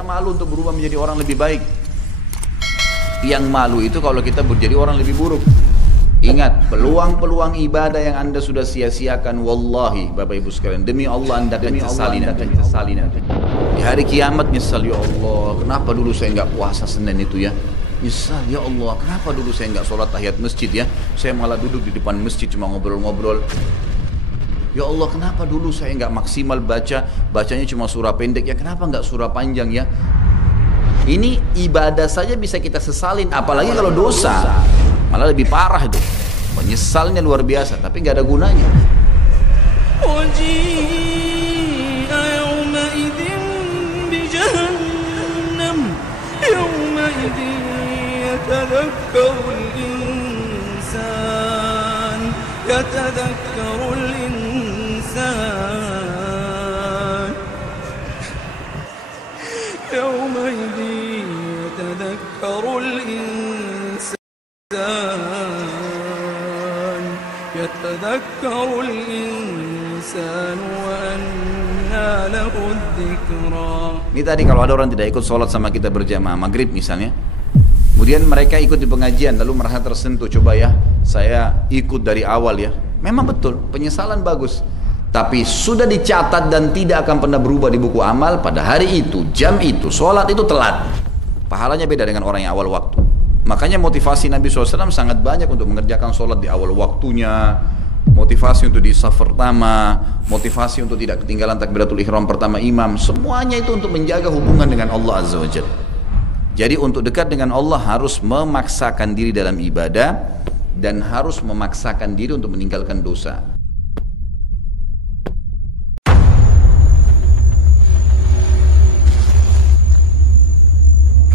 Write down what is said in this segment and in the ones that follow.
pernah malu untuk berubah menjadi orang lebih baik. Yang malu itu kalau kita menjadi orang lebih buruk. Ingat, peluang-peluang ibadah yang anda sudah sia-siakan, wallahi Bapak Ibu sekalian, demi Allah anda akan sesali nanti. Di hari kiamat nyesal, ya Allah, kenapa dulu saya nggak puasa Senin itu ya? Nyesal, ya Allah, kenapa dulu saya nggak sholat tahiyat masjid ya? Saya malah duduk di depan masjid cuma ngobrol-ngobrol. Ya Allah, kenapa dulu saya nggak maksimal bacanya cuma surah pendek ya? Kenapa nggak surah panjang ya? Ini ibadah saja bisa kita sesalin, apalagi kalau dosa. Malah lebih parah itu. Penyesalnya luar biasa, tapi nggak ada gunanya. يتذكر الإنسان وأنى له الذكرى. Ini tadi kalau ada orang tidak ikut sholat sama kita berjamaah maghrib misalnya, kemudian mereka ikut di pengajian lalu merasa tersentuh, coba ya saya ikut dari awal ya. Memang betul, penyesalan bagus, tapi sudah dicatat dan tidak akan pernah berubah di buku amal. Pada hari itu, jam itu, sholat itu telat, pahalanya beda dengan orang yang awal waktu. Makanya motivasi Nabi SAW sangat banyak untuk mengerjakan sholat di awal waktunya, motivasi untuk di saf pertama, motivasi untuk tidak ketinggalan takbiratul ihram pertama imam. Semuanya itu untuk menjaga hubungan dengan Allah Azza wa Jalla. Jadi untuk dekat dengan Allah harus memaksakan diri dalam ibadah dan harus memaksakan diri untuk meninggalkan dosa.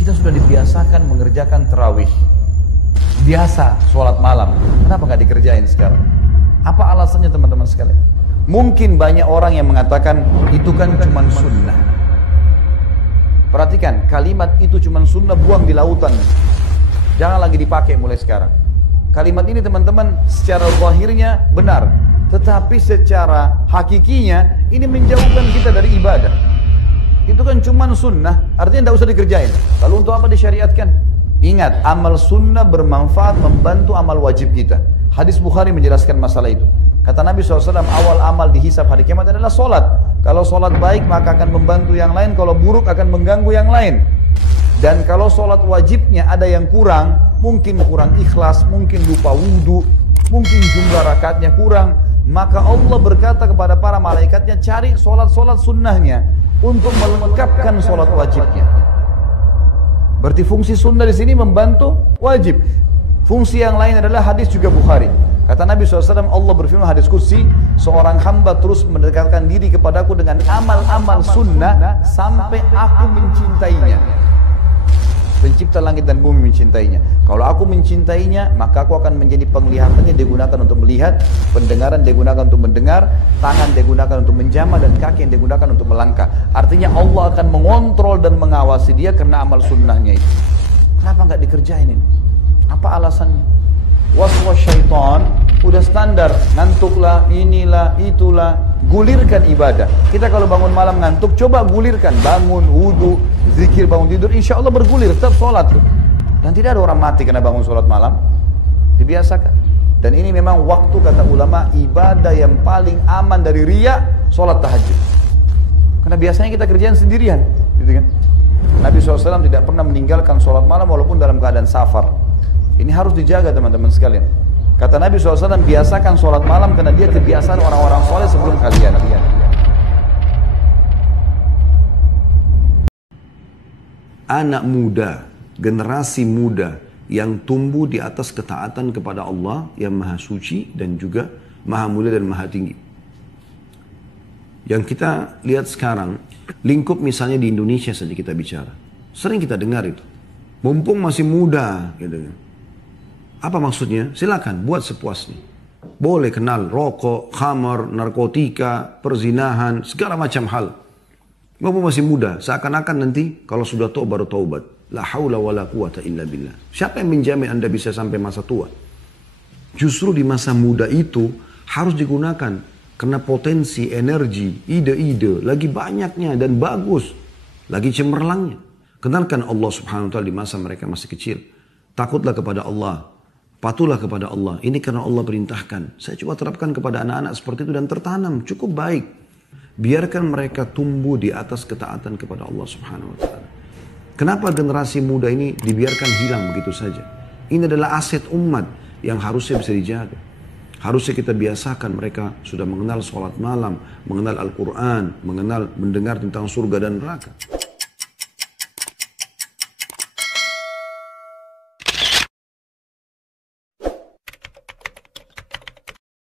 Kita sudah dibiasakan mengerjakan tarawih, biasa sholat malam, kenapa nggak dikerjain sekarang? Apa alasannya teman-teman sekalian? Mungkin banyak orang yang mengatakan itu kan cuma sunnah. Perhatikan, kalimat itu cuma sunnah, buang di lautan, jangan lagi dipakai mulai sekarang. Kalimat ini teman-teman secara zahirnya benar, tetapi secara hakikinya ini menjauhkan kita dari ibadah. Itu kan cuma sunnah, artinya tidak usah dikerjain. Lalu untuk apa disyariatkan? Ingat, amal sunnah bermanfaat membantu amal wajib kita. Hadis Bukhari menjelaskan masalah itu. Kata Nabi SAW, awal amal dihisab hari kiamat adalah solat. Kalau solat baik maka akan membantu yang lain, kalau buruk akan mengganggu yang lain. Dan kalau solat wajibnya ada yang kurang, mungkin kurang ikhlas, mungkin lupa wudhu, mungkin jumlah rakaatnya kurang, maka Allah berkata kepada para malaikatnya, cari solat-solat sunnahnya untuk melengkapkan solat wajibnya. Berarti fungsi sunnah di sini membantu wajib. Fungsi yang lain adalah hadis juga Bukhari. Kata Nabi SAW, Allah berfirman hadis qudsi, seorang hamba terus mendekatkan diri kepadaku dengan amal-amal sunnah sampai aku mencintainya. Pencipta langit dan bumi mencintainya. Kalau aku mencintainya, maka aku akan menjadi penglihatannya, digunakan untuk melihat, pendengaran digunakan untuk mendengar, tangan digunakan untuk menjamah, dan kaki yang digunakan untuk melangkah. Artinya Allah akan mengontrol dan mengawasi dia karena amal sunnahnya itu. Kenapa nggak dikerjain ini? Apa alasannya? Waswas syaitan udah standar, ngantuklah, inilah, itulah, gulirkan ibadah. Kita kalau bangun malam ngantuk, coba gulirkan, bangun, wudu, zikir, bangun tidur, insya Allah bergulir, tetap sholat tuh. Dan tidak ada orang mati karena bangun sholat malam, dibiasakan. Dan ini memang waktu, kata ulama, ibadah yang paling aman dari riya, sholat tahajud. Karena biasanya kita kerjaan sendirian, gitu kan? Nabi SAW tidak pernah meninggalkan sholat malam walaupun dalam keadaan safar. Ini harus dijaga teman-teman sekalian. Kata Nabi SAW, biasakan sholat malam karena dia kebiasaan orang-orang soleh sebelum kalian. Anak muda, generasi muda yang tumbuh di atas ketaatan kepada Allah yang maha suci dan juga maha mulia dan maha tinggi. Yang kita lihat sekarang, lingkup misalnya di Indonesia saja kita bicara. Sering kita dengar itu. Mumpung masih muda, gitu kan. Apa maksudnya? Silakan buat sepuasnya. Boleh kenal rokok, khamar, narkotika, perzinahan, segala macam hal. Mumpung masih muda, seakan-akan nanti kalau sudah tua baru taubat. La haula wa la quwata illa billah. Siapa yang menjamin Anda bisa sampai masa tua? Justru di masa muda itu harus digunakan karena potensi, energi, ide-ide lagi banyaknya dan bagus. lagi cemerlangnya. Kenalkan Allah subhanahu wa ta'ala di masa mereka masih kecil. Takutlah kepada Allah. Patuhlah kepada Allah. Ini karena Allah perintahkan. Saya coba terapkan kepada anak-anak seperti itu dan tertanam. Cukup baik. Biarkan mereka tumbuh di atas ketaatan kepada Allah subhanahu wa ta'ala. Kenapa generasi muda ini dibiarkan hilang begitu saja? Ini adalah aset umat yang harusnya bisa dijaga. Harusnya kita biasakan mereka sudah mengenal sholat malam, mengenal Al-Quran, mendengar tentang surga dan neraka.